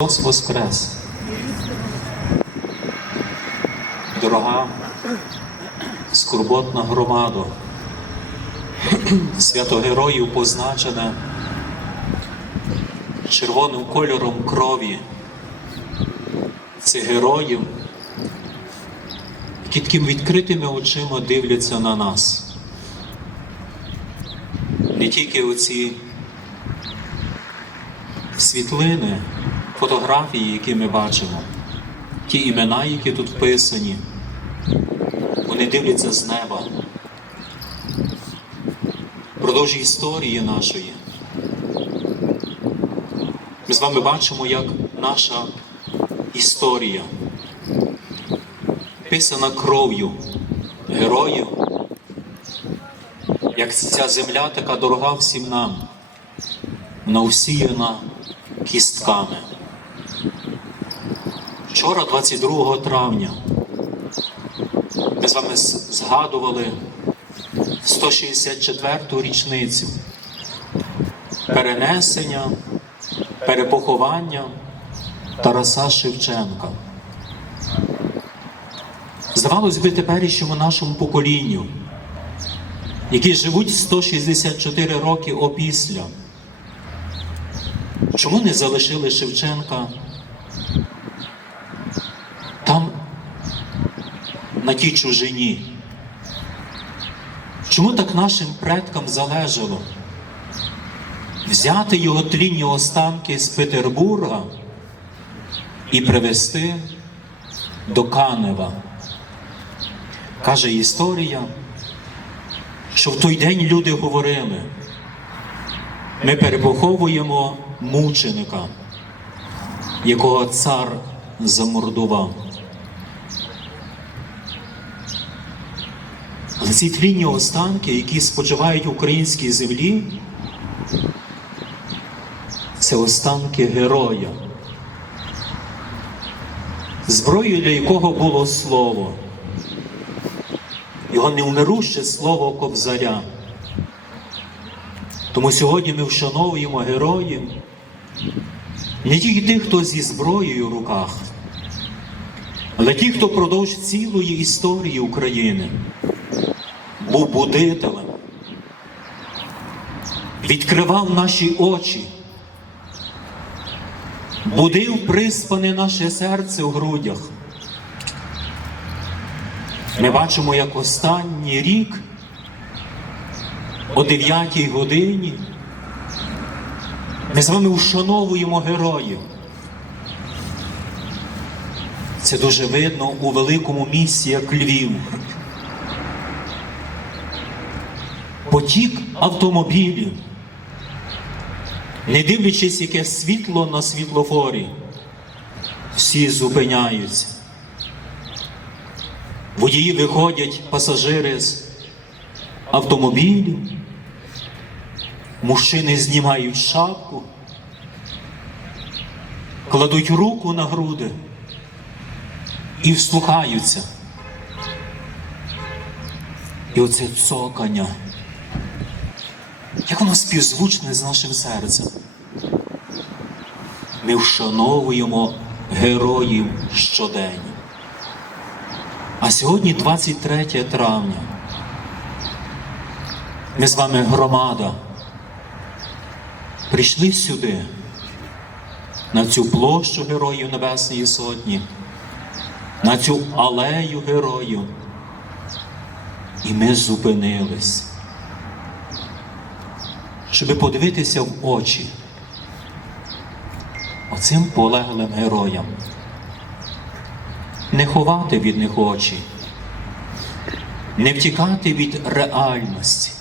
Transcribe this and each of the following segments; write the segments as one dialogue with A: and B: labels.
A: Христос Воскрес! Дорога скорботна громада, свято героїв позначене червоним кольором крові цих героїв, які такими відкритими очима дивляться на нас. Не тільки оці світлини, фотографії, які ми бачимо, ті імена, які тут вписані, вони дивляться з неба. Продовж історії нашої. Ми з вами бачимо, як наша історія писана кров'ю героїв, як ця земля така дорога всім нам, вона усіяна кістками. Вчора, 22 травня, ми з вами згадували 164-ту річницю перенесення, перепоховання Тараса Шевченка. Здавалось би, теперішньому нашому поколінню, які живуть 164 роки опісля. Чому не залишили Шевченка на тій чужині? Чому так нашим предкам залежало взяти його тлінні останки з Петербурга і привезти до Канева? Каже історія, що в той день люди говорили, ми перепоховуємо мученика, якого цар замордував. Ці тлінні останки, які спочивають українській землі, це останки героя, зброєю для якого було слово, його невмируще слово Кобзаря. Тому сьогодні ми вшановуємо героїв, не тільки тих, хто зі зброєю в руках, але ті, хто впродовж цілої історії України був будителем, відкривав наші очі, будив приспане наше серце в грудях. Ми бачимо, як останній рік о 9 годині ми з вами вшановуємо героїв. Це дуже видно у великому місті, як Львів. Потік автомобілів, не дивлячись, яке світло на світлофорі, всі зупиняються. Водії виходять, пасажири з автомобілів, мужчини знімають шапку, кладуть руку на груди і вслухаються. І оце цокання, як воно співзвучне з нашим серцем. Ми вшановуємо героїв щодень. А сьогодні 23 травня. Ми з вами громада. Прийшли сюди, на цю площу Героїв Небесної Сотні, на цю алею героїв. І ми зупинились, щоб подивитися в очі оцим полеглим героям. Не ховати від них очі, не втікати від реальності.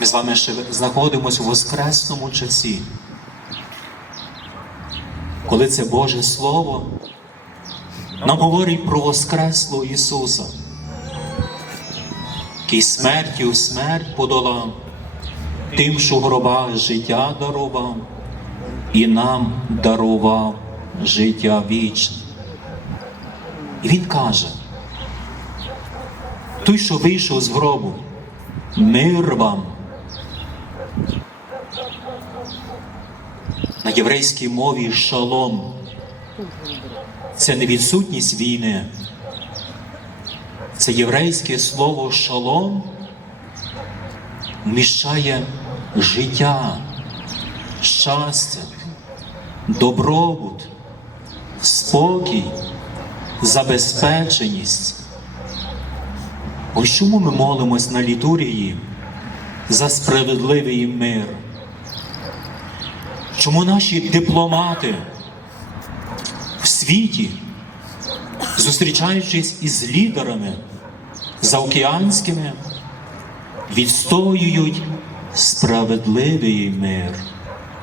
A: Ми з вами ще знаходимося в воскресному часі, коли це Боже Слово нам говорить про Воскреслого Ісуса, який смертю смерть подолав, тим, що в гробах життя дарував, і нам дарував життя вічне. І Він каже, той, що вийшов з гробу, мир вам. на єврейській мові шалом. Це не відсутність війни. Це єврейське слово шалом вміщає життя, щастя, добробут, спокій, забезпеченість. Ось чому ми молимось на літургії за справедливий мир? Чому наші дипломати в світі, зустрічаючись із лідерами заокеанськими, відстоюють справедливий мир?